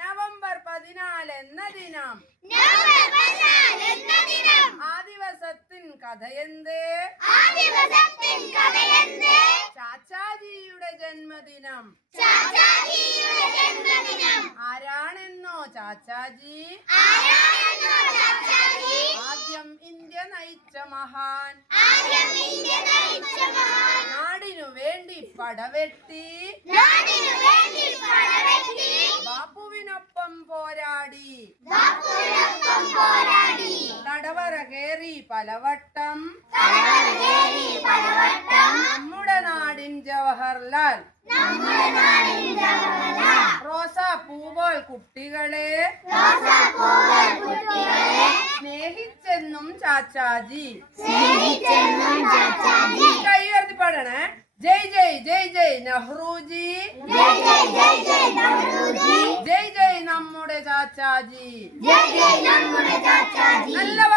November 14 എന്ന ദിനം ആ ദിവസത്തിൻ കഥയെന്ത്? ചാച്ചാജിയുടെ ജന്മദിനം. ആരാണെന്നോ ചാച്ചാജി? ആദ്യം ഇന്ത്യ നയിച്ച മഹാൻ. നാടിനു വേണ്ടി പടവെട്ടി ബാപ്പുവിനൊപ്പം പോരാടി. തടവറ കേറി പലവട്ടം നമ്മുടെ നാടിൻ ജവഹർലാൽ. റോസാപ്പൂവോൽ കുട്ടികളെ സ്നേഹിച്ചെന്നും ചാച്ചാജി. കൈ ഉയർത്തി പാടണേ. ജയ് ജയ് ജയ് ജയ് നെഹ്റുജി, ജയ് ജയ് നമ്മുടെ ചാച്ചാജി. നല്ല